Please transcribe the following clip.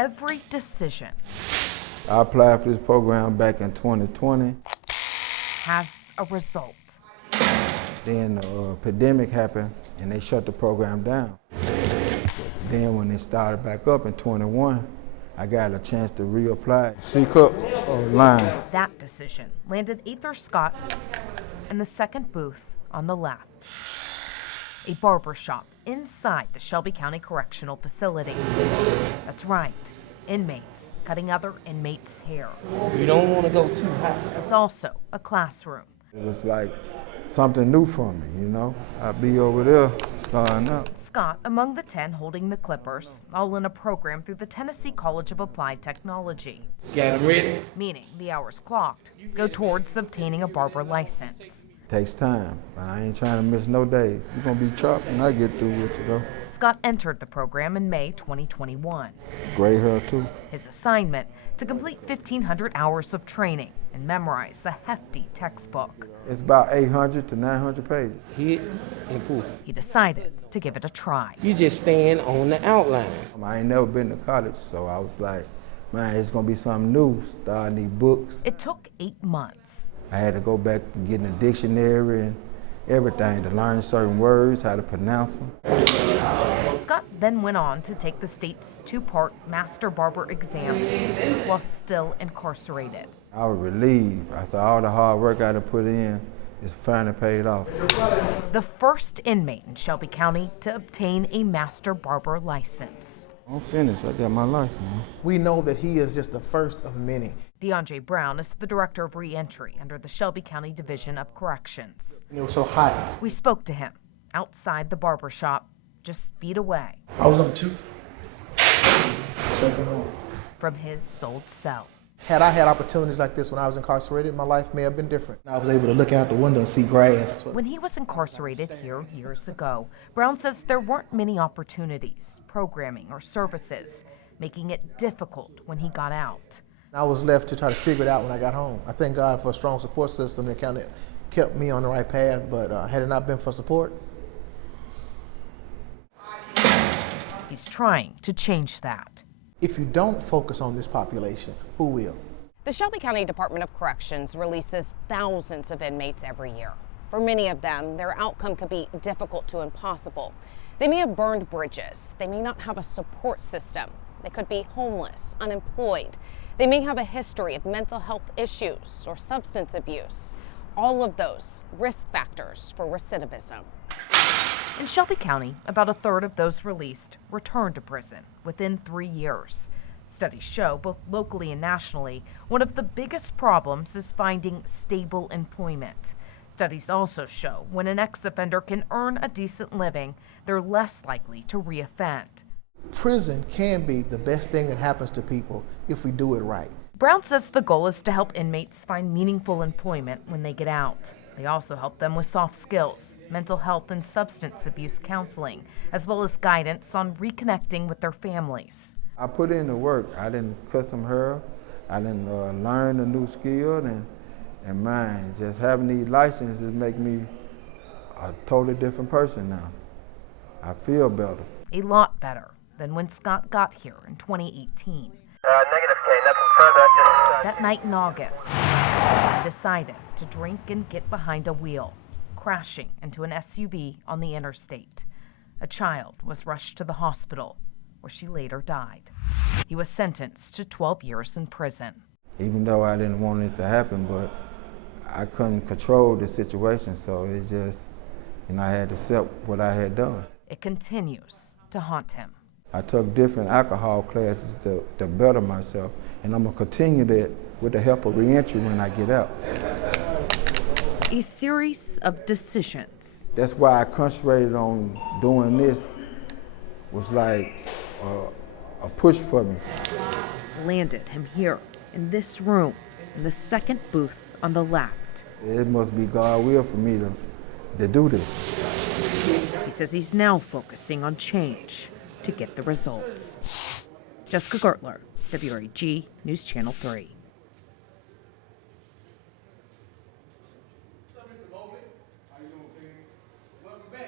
every decision I applied for this program back in 2020. has a result. Then the pandemic happened and they shut the program down. Then when it started back up in 21, I got a chance to reapply. C-Cup line. That decision landed Ether Scott in the second booth on the left. A barber shop inside the Shelby County Correctional Facility. That's right, inmates cutting other inmates' hair. You don't want to go too high. It's also a classroom. It was like something new for me, you know? I'd be over there starting out. Scott among the 10 holding the clippers, all in a program through the Tennessee College of Applied Technology. Got them ready? Meaning the hours clocked go towards obtaining a barber license. Takes time, but I ain't trying to miss no days. It's gonna be chopped when I get through with it though. Scott entered the program in May 2021. Gray hair too. His assignment, to complete 1,500 hours of training and memorize a hefty textbook. It's about 800 to 900 pages. Hit and pull. He decided to give it a try. You just stand on the outline. I ain't never been to college, so I was like, man, it's gonna be something new. Starting these books. It took 8 months. I had to go back and get in a dictionary and everything to learn certain words, how to pronounce them. Scott then went on to take the state's 2-part master barber exam while still incarcerated. I was relieved. I saw all the hard work I done put in is finally paid off. The first inmate in Shelby County to obtain a master barber license. I'm finished. I got my license. We know that he is just the first of many. DeAndre Brown is the director of reentry under the Shelby County Division of Corrections. It was so hot. We spoke to him outside the barber shop, just feet away I was on 2. Second one. from his sold cell. Had I had opportunities like this when I was incarcerated, my life may have been different. I was able to look out the window and see grass. When he was incarcerated here years ago, Brown says there weren't many opportunities, programming, or services, making it difficult when he got out. I was left to try to figure it out when I got home. I thank God for a strong support system that kind of kept me on the right path, but had it not been for support. He's trying to change that. If you don't focus on this population, who will? The Shelby County Department of Corrections releases thousands of inmates every year. For many of them, their outcome could be difficult to impossible. They may have burned bridges. They may not have a support system. They could be homeless, unemployed. They may have a history of mental health issues or substance abuse. All of those risk factors for recidivism. In Shelby County, about a third of those released return to prison within 3 years. Studies show, both locally and nationally, one of the biggest problems is finding stable employment. Studies also show when an ex-offender can earn a decent living, they're less likely to reoffend. Prison can be the best thing that happens to people if we do it right. Brown says the goal is to help inmates find meaningful employment when they get out. They also help them with soft skills, mental health and substance abuse counseling, as well as guidance on reconnecting with their families. I put in the work. I didn't cut some hair. I didn't learn a new skill, and man, just having these licenses make me a totally different person now. I feel better. A lot better than when Scott got here in 2018. Negative K, nothing further. That night in August, he decided to drink and get behind a wheel, crashing into an SUV on the interstate. A child was rushed to the hospital, where she later died. He was sentenced to 12 years in prison. Even though I didn't want it to happen, but I couldn't control the situation, so it's just, I had to accept what I had done. It continues to haunt him. I took different alcohol classes to better myself, and I'm gonna continue that with the help of reentry when I get out. A series of decisions. That's why I concentrated on doing this, was like a push for me. Landed him here in this room, in the second booth on the left. It must be God's will for me to do this. He says he's now focusing on change to get the results. Jessica Gertler, WREG News Channel 3.